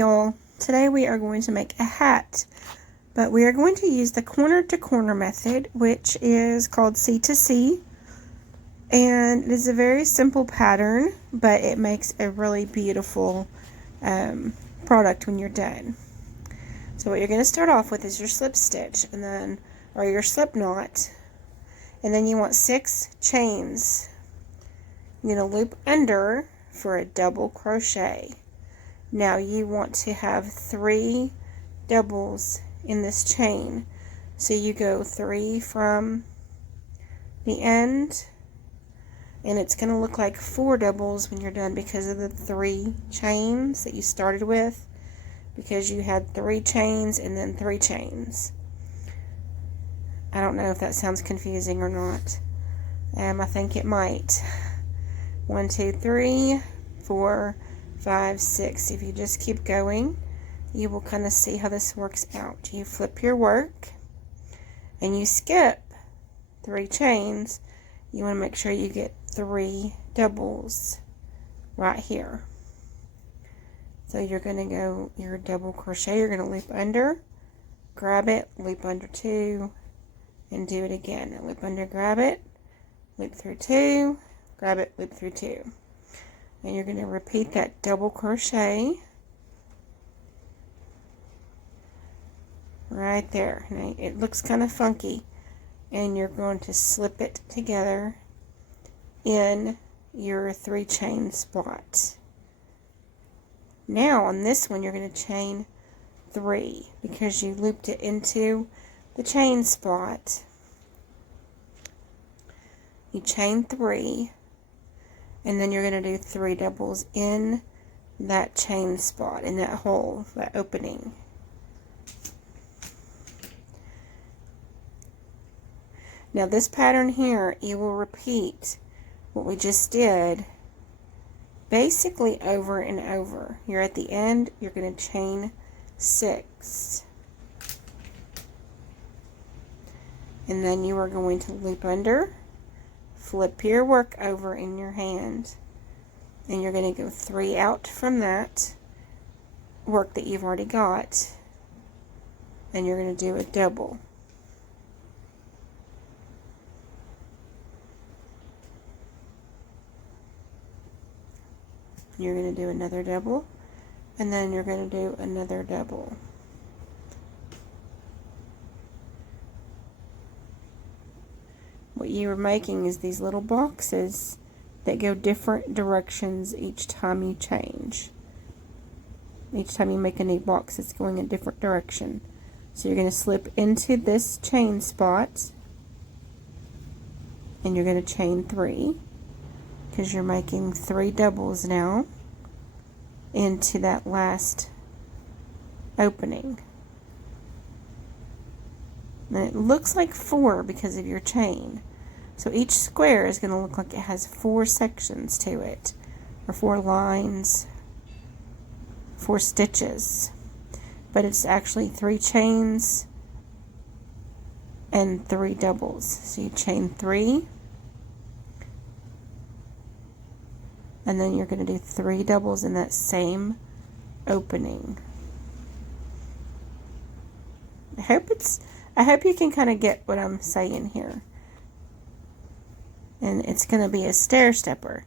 y'all, today we are going to make a hat, but we are going to use the corner to corner method, which is called C2C, and it is a very simple pattern, but it makes a really beautiful product when you're done. So what you're going to start off with is your slip stitch, and then, or your slip knot, and then you want 6 chains. You're going to loop under for a double crochet. Now you want to have 3 doubles in this chain. So you go 3 from the end, and it's going to look like 4 doubles when you're done because of the 3 chains that you started with, because you had 3 chains and then 3 chains. I don't know if that sounds confusing or not. I think it might. 1, 2, 3, 4, 5, 6. If you just keep going, you will kind of see how this works out. You flip your work and you skip 3 chains. You want to make sure you get 3 doubles right here. So you're going to go your double crochet, you're going to loop under, grab it, loop under 2, and do it again. Loop under, grab it, loop through 2, grab it, loop through 2. And you're going to repeat that double crochet right there. Now, it looks kind of funky, and you're going to slip it together in your 3 chain spot. Now on this one you're going to chain 3 because you looped it into the chain spot. You chain 3, and then you're going to do 3 doubles in that chain spot, in that hole, that opening. Now this pattern here, you will repeat what we just did basically over and over. You're at the end, you're going to chain 6. And then you are going to loop under, flip your work over in your hand, and you're going to go 3 out from that work that you've already got, and you're going to do a double. You're going to do another double, and then you're going to do another double. What you are making is these little boxes that go different directions each time you change. Each time you make a new box, it's going a different direction. So you're going to slip into this chain spot, and you're going to chain 3, because you're making 3 doubles now into that last opening. And it looks like 4 because of your chain. So each square is going to look like it has 4 sections to it, or 4 lines, 4 stitches. But it's actually 3 chains and 3 doubles. So you chain 3, and then you're going to do 3 doubles in that same opening. I hope you can kind of get what I'm saying here. And it's going to be a stair stepper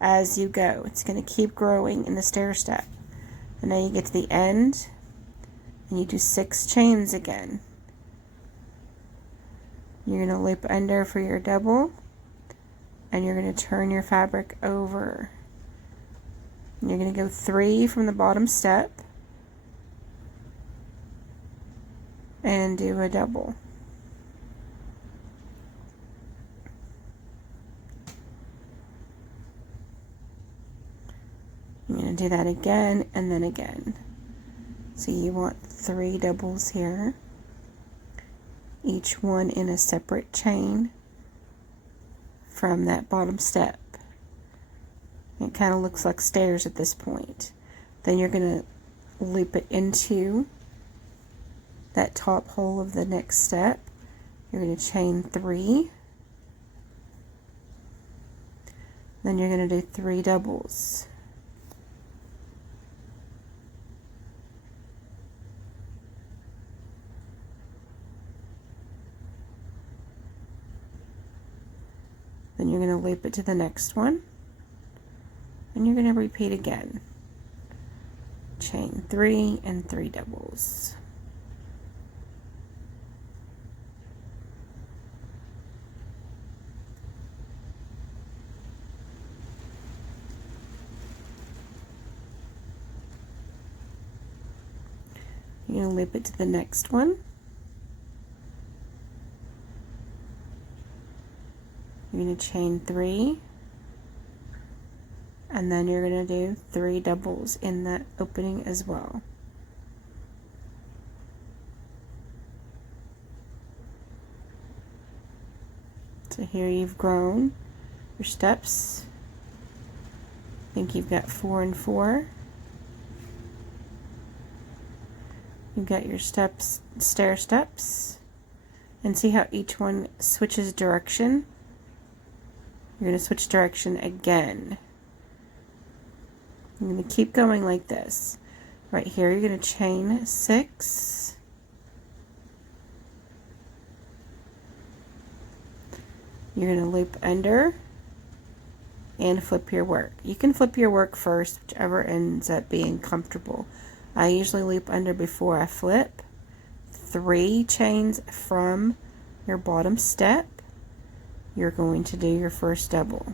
as you go. It's going to keep growing in the stair step. And now you get to the end, and you do 6 chains again. You're going to loop under for your double, and you're going to turn your fabric over. And you're going to go 3 from the bottom step and do a double. I'm going to do that again and then again. So you want 3 doubles here, each one in a separate chain from that bottom step. It kind of looks like stairs at this point. Then you're going to loop it into that top hole of the next step. You're going to chain 3. Then you're going to do 3 doubles. Then you're going to loop it to the next one, and you're going to repeat again. Chain 3 and 3 doubles. You're going to loop it to the next one. You're going to chain 3, and then you're going to do 3 doubles in that opening as well. So here you've grown your steps. I think you've got 4 and 4. You've got your steps, stair steps, and see how each one switches direction? You're going to switch direction again. You're going to keep going like this. Right here, you're going to chain 6. You're going to loop under and flip your work. You can flip your work first, whichever ends up being comfortable. I usually loop under before I flip. 3 chains from your bottom step. You're going to do your first double.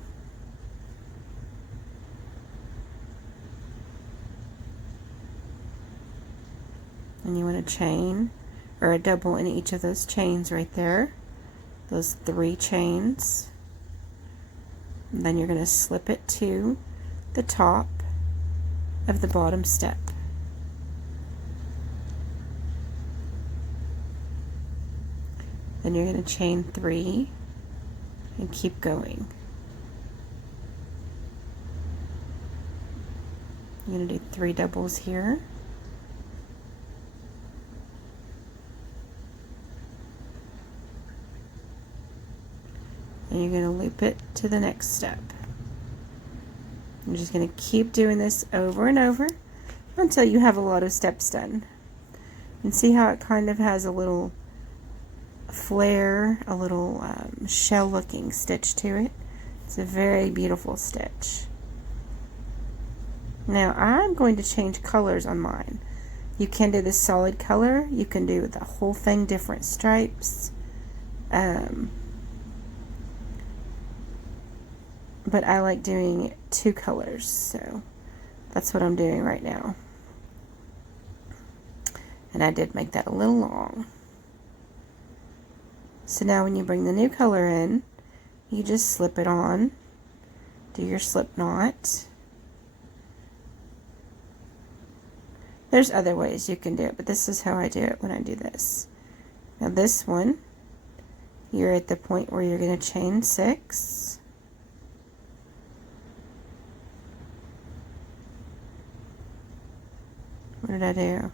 And you want to chain, or a double in each of those chains right there. Those 3 chains. And then you're going to slip it to the top of the bottom step. Then you're going to chain 3 and keep going. You're going to do 3 doubles here. And you're going to loop it to the next step. I'm just going to keep doing this over and over until you have a lot of steps done. And see how it kind of has a little flare, a little shell looking stitch to it. It's a very beautiful stitch. Now I'm going to change colors on mine. You can do the solid color, you can do the whole thing different stripes, but I like doing 2 colors, so that's what I'm doing right now. And I did make that a little long. So now when you bring the new color in, you just slip it on, do your slip knot. There's other ways you can do it, but this is how I do it when I do this. Now this one, you're at the point where you're going to chain 6. What did I do?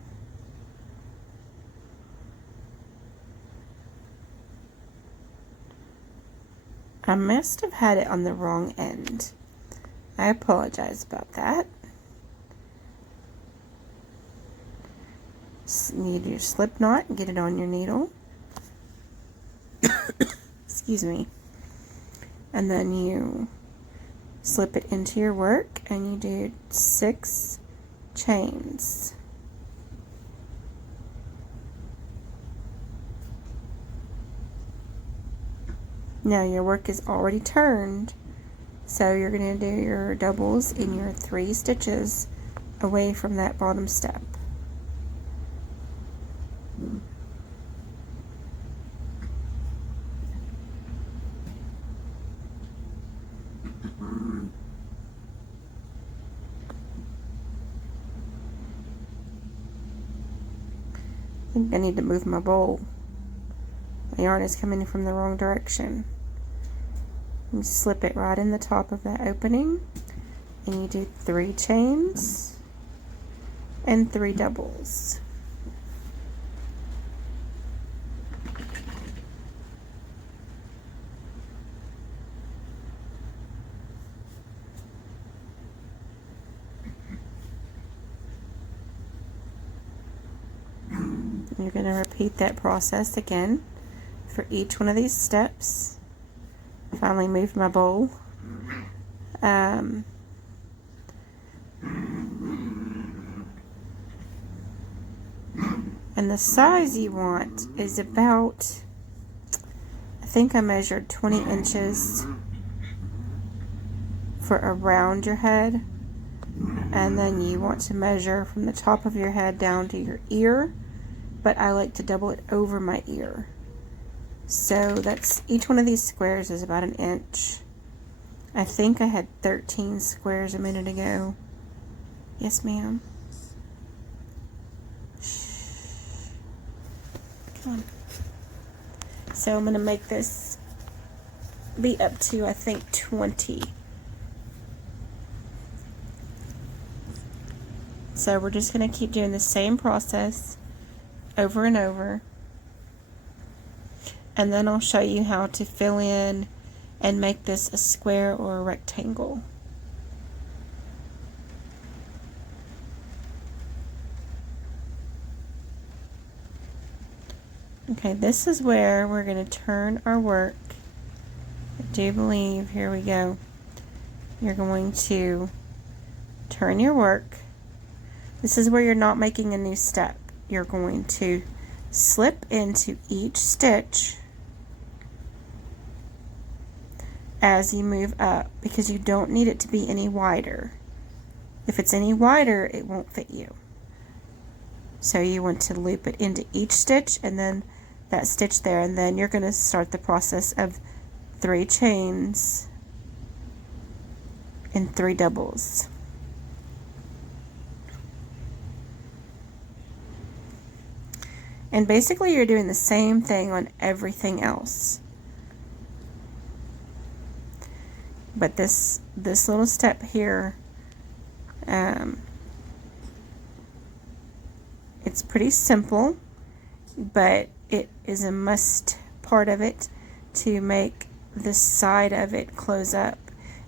I must have had it on the wrong end. I apologize about that. You do your slip knot and get it on your needle. Excuse me. And then you slip it into your work and you do 6 chains. Now your work is already turned, so you're going to do your doubles in your 3 stitches away from that bottom step. I think I need to move my bowl. My yarn is coming from the wrong direction. You slip it right in the top of that opening, and you do 3 chains and 3 doubles. You're going to repeat that process again for each one of these steps Finally moved my bowl. And the size you want is about, I think I measured 20 inches for around your head. And then you want to measure from the top of your head down to your ear. But I like to double it over my ear. So that's, each one of these squares is about 1 inch. I think I had 13 squares a minute ago. Yes, ma'am. Come on. So I'm going to make this be up to, I think, 20. So we're just going to keep doing the same process over and over. And then I'll show you how to fill in and make this a square or a rectangle. Okay, this is where we're going to turn our work. I do believe, here we go. You're going to turn your work. This is where you're not making a new step. You're going to slip into each stitch as you move up, because you don't need it to be any wider. If it's any wider, it won't fit you. So you want to loop it into each stitch and then that stitch there, and then you're going to start the process of 3 chains and 3 doubles. And basically you're doing the same thing on everything else. But this little step here, it's pretty simple, but it is a must part of it to make this side of it close up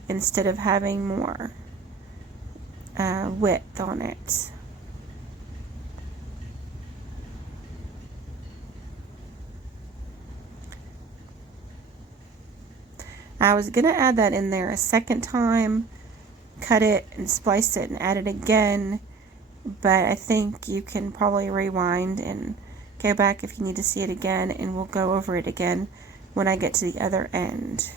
instead of having more width on it. I was going to add that in there a second time, cut it and splice it and add it again, but I think you can probably rewind and go back if you need to see it again, and we'll go over it again when I get to the other end,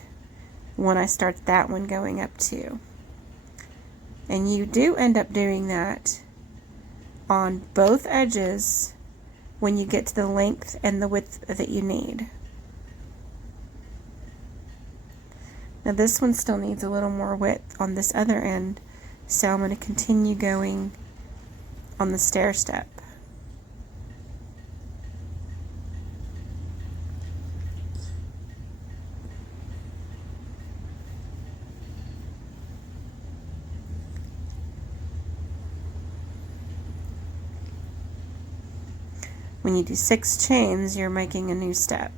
when I start that one going up too. And you do end up doing that on both edges when you get to the length and the width that you need. Now this one still needs a little more width on this other end, so I'm going to continue going on the stair step. When you do 6 chains, you're making a new step.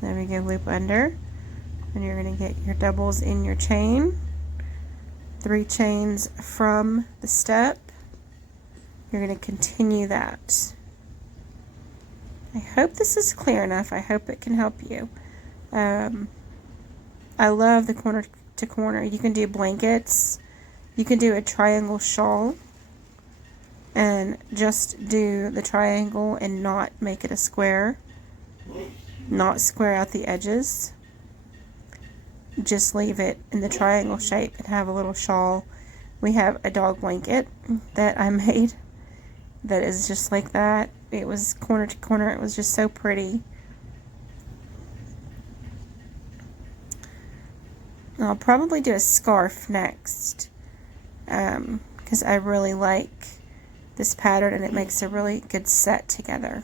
There we go, loop under. And you're going to get your doubles in your chain, 3 chains from the step. You're going to continue that. I hope this is clear enough. I hope it can help you. I love the corner to corner. You can do blankets. You can do a triangle shawl and just do the triangle and not make it a square. Not square out the edges. Just leave it in the triangle shape and have a little shawl. We have a dog blanket that I made that is just like that. It was corner to corner. It was just so pretty. I'll probably do a scarf next, because I really like this pattern and it makes a really good set together.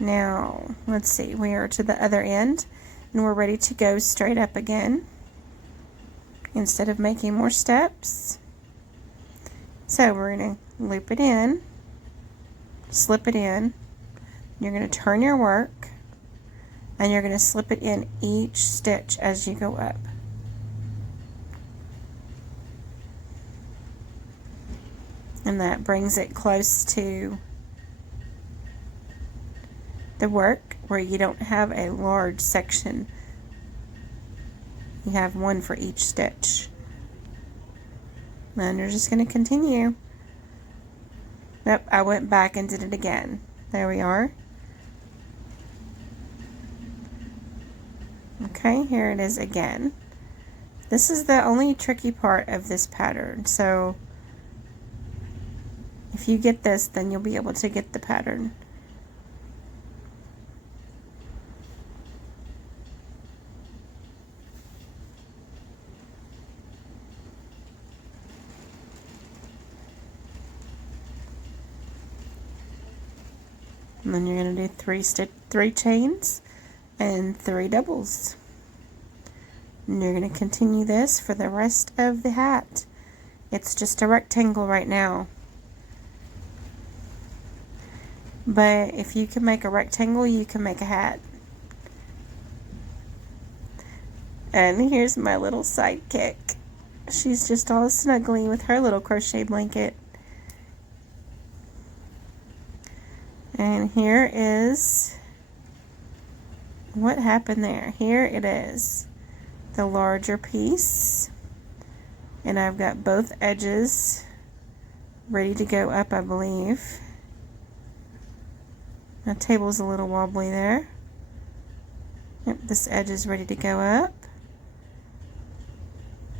Now, let's see, we are to the other end and we're ready to go straight up again instead of making more steps. So we're going to loop it in, slip it in, you're going to turn your work, and you're going to slip it in each stitch as you go up. And that brings it close to the work where you don't have a large section. You have one for each stitch. And you're just going to continue. Yep, I went back and did it again. There we are. Okay, here it is again. This is the only tricky part of this pattern. So if you get this, then you'll be able to get the pattern. And then you're going to do three chains and 3 doubles. And you're going to continue this for the rest of the hat. It's just a rectangle right now. But if you can make a rectangle, you can make a hat. And here's my little sidekick. She's just all snuggly with her little crochet blanket. And here is what happened there. Here it is, the larger piece. And I've got both edges ready to go up, I believe. My table's a little wobbly there. Yep, this edge is ready to go up.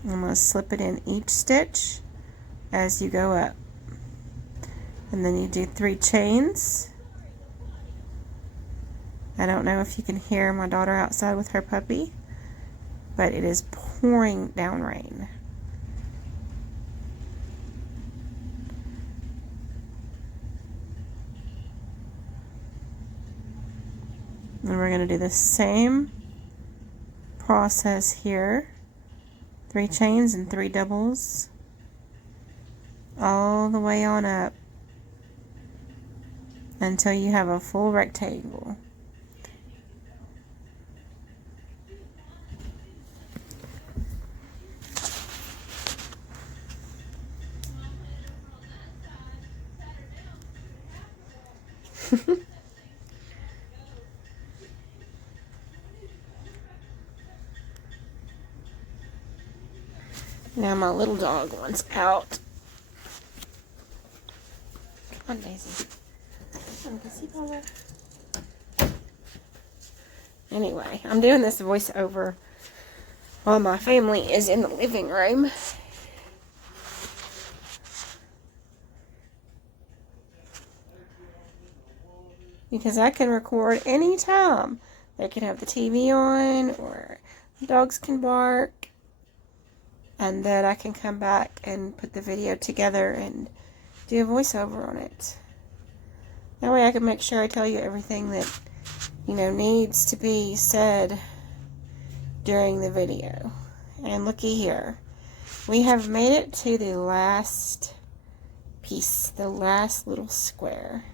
I'm going to slip it in each stitch as you go up. And then you do 3 chains. I don't know if you can hear my daughter outside with her puppy, but it is pouring down rain. And we're going to do the same process here. 3 chains and 3 doubles all the way on up until you have a full rectangle. Now my little dog wants out. Come on, Daisy. Come on, see Paula. Anyway, I'm doing this voiceover while my family is in the living room. Because I can record anytime. They can have the TV on, or the dogs can bark. And then I can come back and put the video together and do a voiceover on it. That way I can make sure I tell you everything that, needs to be said during the video. And looky here. We have made it to the last piece, the last little square.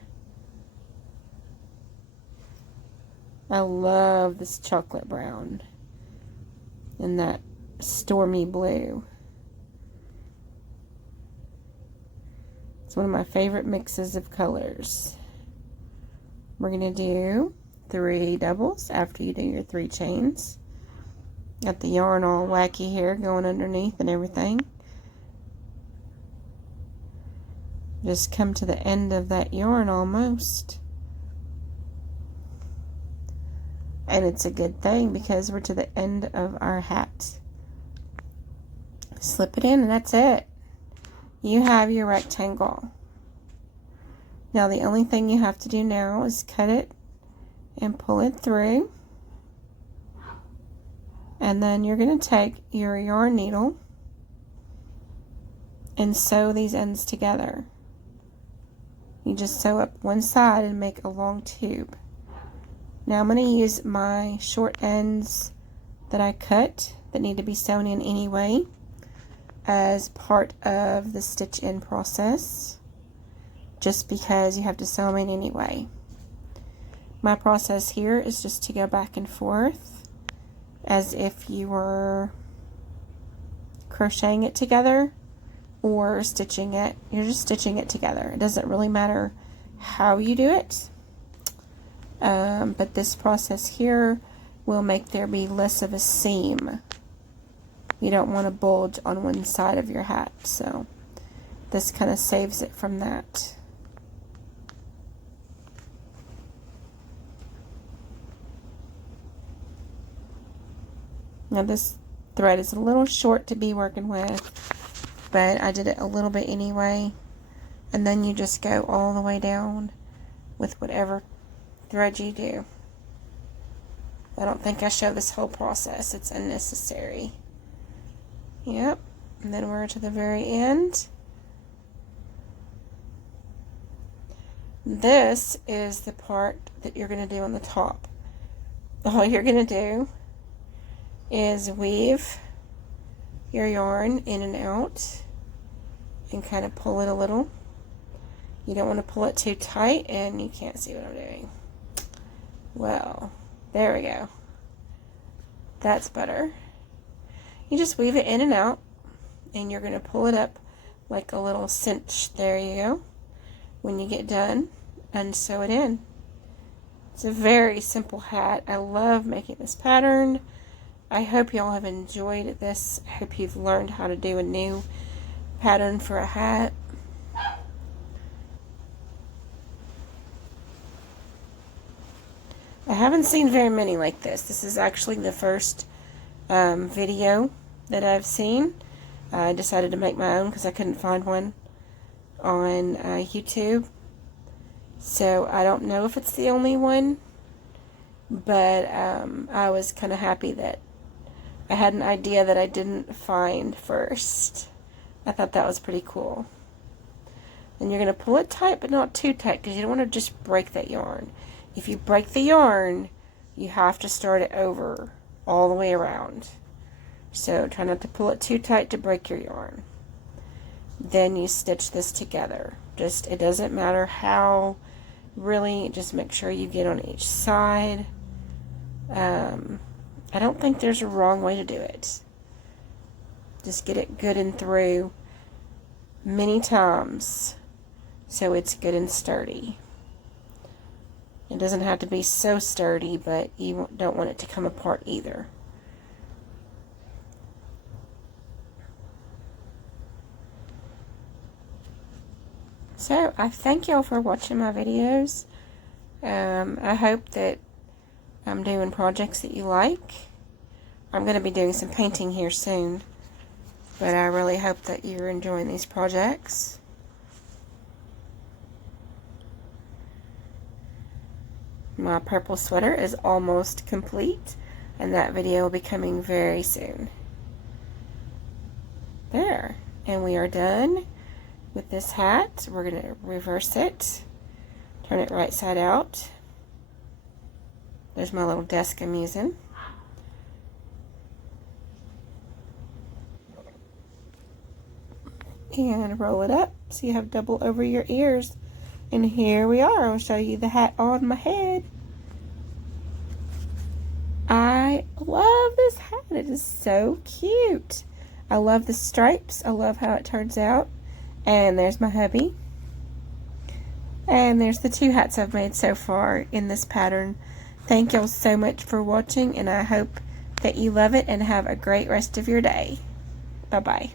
I love this chocolate brown and that stormy blue. It's one of my favorite mixes of colors. We're going to do 3 doubles after you do your 3 chains. Got the yarn all wacky here going underneath and everything. Just come to the end of that yarn almost. And it's a good thing because we're to the end of our hat. Slip it in and that's it. You have your rectangle. Now the only thing you have to do now is cut it and pull it through. And then you're going to take your yarn needle and sew these ends together. You just sew up one side and make a long tube. Now I'm going to use my short ends that I cut that need to be sewn in anyway as part of the stitch in process, just because you have to sew them in anyway. My process here is just to go back and forth as if you were crocheting it together or stitching it. You're just stitching it together. It doesn't really matter how you do it. but this process here will make there be less of a seam. You don't want to bulge on one side of your hat, so this kind of saves it from that. Now this thread is a little short to be working with, but I did it a little bit anyway. And then you just go all the way down with whatever thread you do. I don't think I show this whole process. It's unnecessary. Yep. And then we're to the very end. This is the part that you're going to do on the top. All you're going to do is weave your yarn in and out and kind of pull it a little. You don't want to pull it too tight, and you can't see what I'm doing. Well, there we go. That's better. You just weave it in and out, and you're going to pull it up like a little cinch. There you go. When you get done, and sew it in. It's a very simple hat. I love making this pattern. I hope y'all have enjoyed this. I hope you've learned how to do a new pattern for a hat. I haven't seen very many like this. This is actually the first video that I've seen. I decided to make my own because I couldn't find one on YouTube. So I don't know if it's the only one, but I was kind of happy that I had an idea that I didn't find first. I thought that was pretty cool. And you're going to pull it tight, but not too tight, because you don't want to just break that yarn. If you break the yarn, you have to start it over all the way around. So try not to pull it too tight to break your yarn. Then you stitch this together. It doesn't matter how, really, just make sure you get on each side. I don't think there's a wrong way to do it. Just get it good and through many times so it's good and sturdy. It doesn't have to be so sturdy, but you don't want it to come apart either. So, I thank y'all for watching my videos. I hope that I'm doing projects that you like. I'm going to be doing some painting here soon, but I really hope that you're enjoying these projects. My purple sweater is almost complete, and that video will be coming very soon. There, and we are done with this hat. We're going to reverse it, turn it right side out. There's my little desk I'm using. And roll it up so you have double over your ears. And here we are. I'll show you the hat on my head. I love this hat. It is so cute. I love the stripes. I love how it turns out. And there's my hubby. And there's the two hats I've made so far in this pattern. Thank y'all so much for watching, and I hope that you love it and have a great rest of your day. Bye-bye.